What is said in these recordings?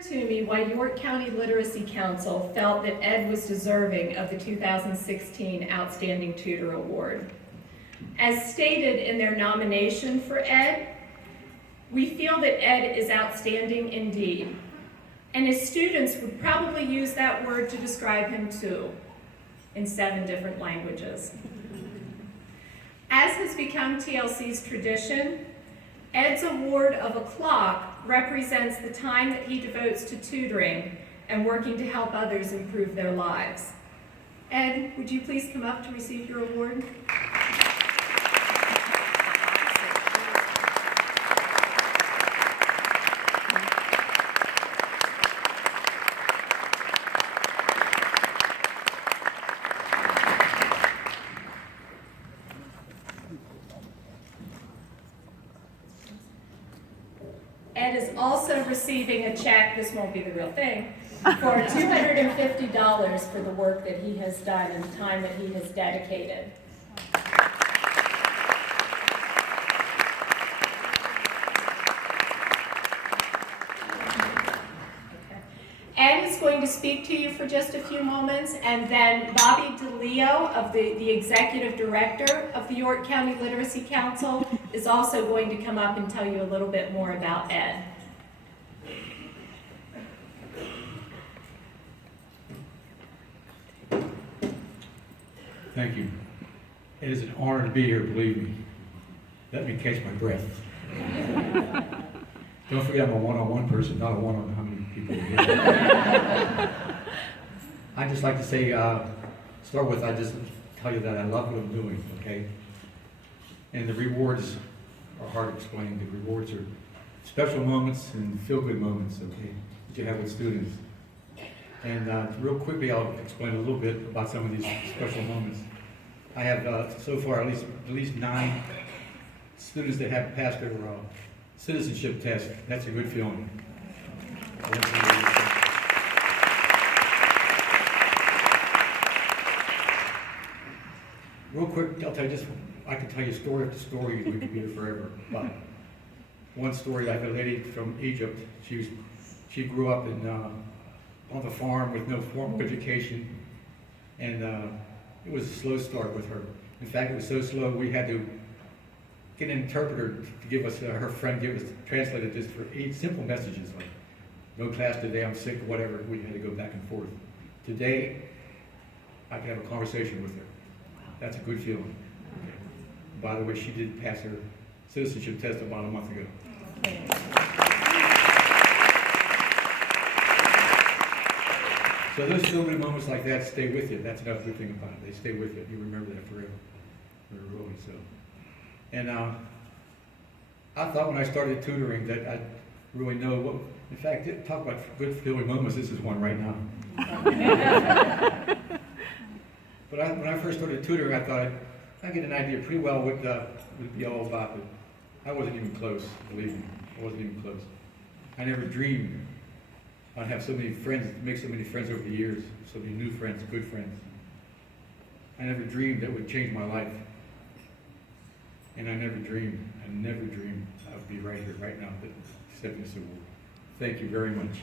To me why York County Literacy Council felt that Ed was deserving of the 2016 Outstanding Tutor Award. As stated in their nomination for Ed, we feel that Ed is outstanding indeed, and his students would probably use that word to describe him too, in 7 different languages. As has become TLC's tradition, Ed's award of a clock represents the time that he devotes to tutoring and working to help others improve their lives. Ed, would you please come up to receive your award? Ed is also receiving a check, this won't be the real thing, for $250 for the work that he has done and the time that he has dedicated. Ed is going to speak to you for just a few moments, and then Bobby DeLeo, of the Executive Director of the York County Literacy Council, is also going to come up and tell you a little bit more about Ed. Thank you. It is an honor to be here, believe me. Let me catch my breath. Don't forget I'm a one-on-one person, not a one-on how many people are here. I'd just like to say, start with, I just tell you that I love what I'm doing, okay? And the rewards are hard to explain. The rewards are special moments and feel-good moments, okay, that you have with students. And real quickly, I'll explain a little bit about some of these special moments. I have so far at least 9 students that have passed their citizenship test. That's a good feeling. Real quick, I'll tell you I can tell you story after story, we could be here forever. But one story, like a lady from Egypt, she grew up on the farm with no formal education, and it was a slow start with her. In fact, it was so slow we had to get an interpreter to give us, her friend translated this for 8 simple messages like, no class today, I'm sick, whatever. We had to go back and forth. Today, I can have a conversation with her. That's a good feeling. Okay. By the way, she did pass her citizenship test about a month ago. So those feel-good moments like that stay with you. That's another good thing about it. They stay with you. You remember that forever. Really so. And I thought when I started tutoring that I'd really know what, in fact, talk about good feeling moments, this is one right now. But when I first started tutoring, I thought I'd get an idea pretty well what it would be all about, but I wasn't even close, believe me. I wasn't even close. I never dreamed I'd have so many friends, make so many friends over the years, so many new friends, good friends. I never dreamed that would change my life. And I never dreamed I would be right here, right now, accepting this award. Thank you very much.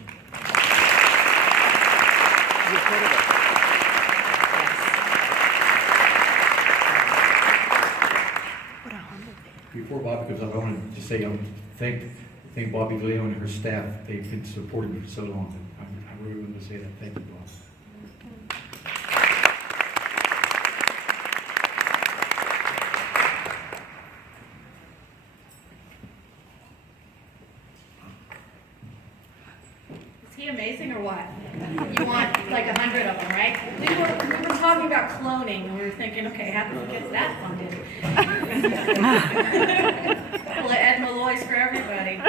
Before Bobby comes up, I want to just say thank Bobby Leo and her staff. They've been supporting me for so long. I really wanted to say that. Thank you, Bob. Is he amazing or what? You want like 100 of them, right? We were talking about cloning, and we were thinking, okay, how can we get that funded? Well, Ed Malloy's for everybody.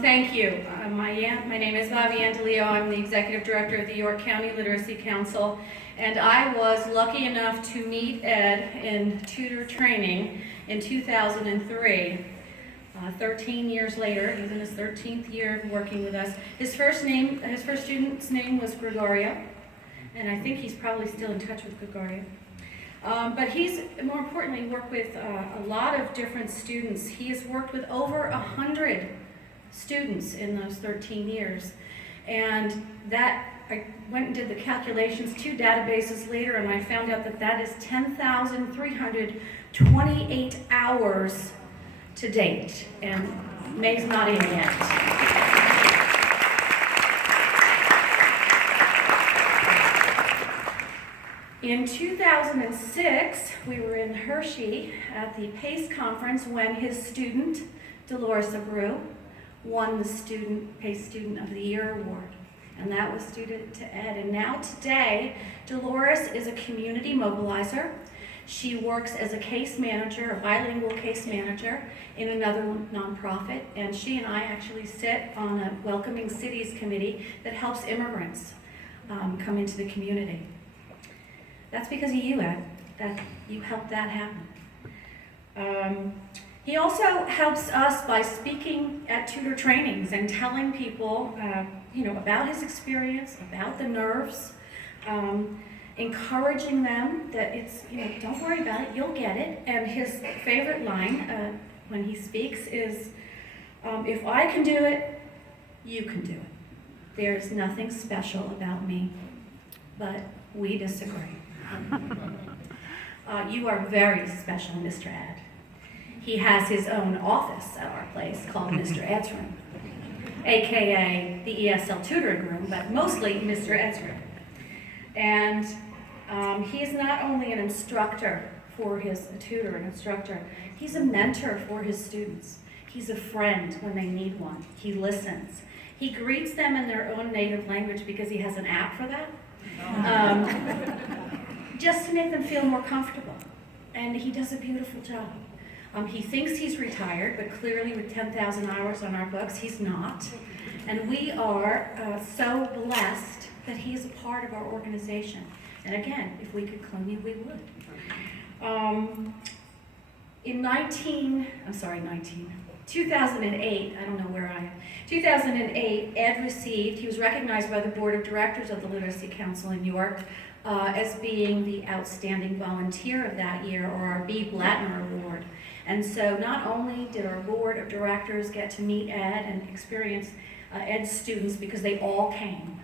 Thank you. My name is Bobby DeLeo. I'm the Executive Director of the York County Literacy Council, and I was lucky enough to meet Ed in tutor training in 2003. 13 years later, he's in his 13th year of working with us. His first student's name was Gregoria, and I think he's probably still in touch with Gregoria. But he's, more importantly, worked with a lot of different students. He has worked with over 100 students in those 13 years. And that, I went and did the calculations 2 databases later, and I found out that that is 10,328 hours to date, and May's not in yet. In 2006, we were in Hershey at the PACE Conference when his student, Dolores Abreu, won the PACE Student of the Year award. And that was due to Ed. And now today, Dolores is a community mobilizer. She works as a case manager, a bilingual case manager in another nonprofit. And she and I actually sit on a Welcoming Cities committee that helps immigrants come into the community. That's because of you, Ed, that you helped that happen. He also helps us by speaking at tutor trainings and telling people, about his experience, about the nerves, encouraging them that it's, don't worry about it, you'll get it. And his favorite line when he speaks is, if I can do it, you can do it. There's nothing special about me, but we disagree. You are very special, Mr. Ed. He has his own office at our place called Mr. Ed's Room, AKA the ESL tutoring room, but mostly Mr. Ed's Room. And he is not only an instructor for a tutor, an instructor, he's a mentor for his students. He's a friend when they need one. He listens. He greets them in their own native language because he has an app for that. Just to make them feel more comfortable. And he does a beautiful job. He thinks he's retired, but clearly with 10,000 hours on our books, he's not. And we are so blessed that he's a part of our organization. And again, if we could clone you, we would. In 2008, I don't know where I am, 2008, Ed he was recognized by the Board of Directors of the Literacy Council in York as being the Outstanding Volunteer of that year, or our B. Blattner Award. And so not only did our Board of Directors get to meet Ed and experience Ed's students because they all came,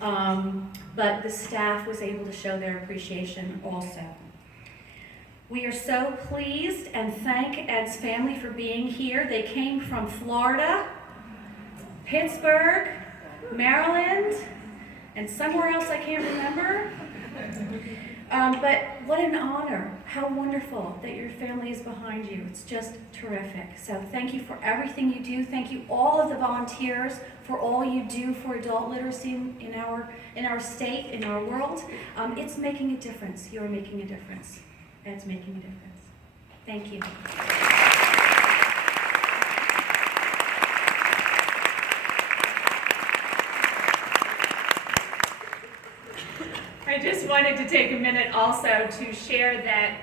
but the staff was able to show their appreciation also. We are so pleased and thank Ed's family for being here. They came from Florida, Pittsburgh, Maryland, and somewhere else I can't remember. But what an honor. How wonderful that your family is behind you. It's just terrific. So thank you for everything you do. Thank you all of the volunteers for all you do for adult literacy in our state, in our world. It's making a difference. You're making a difference. Ed's making a difference. Thank you. I just wanted to take a minute also to share that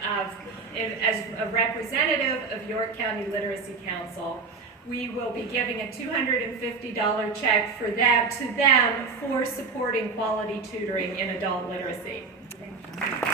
as a representative of York County Literacy Council, we will be giving a $250 check to them for supporting quality tutoring in adult literacy. Thank you.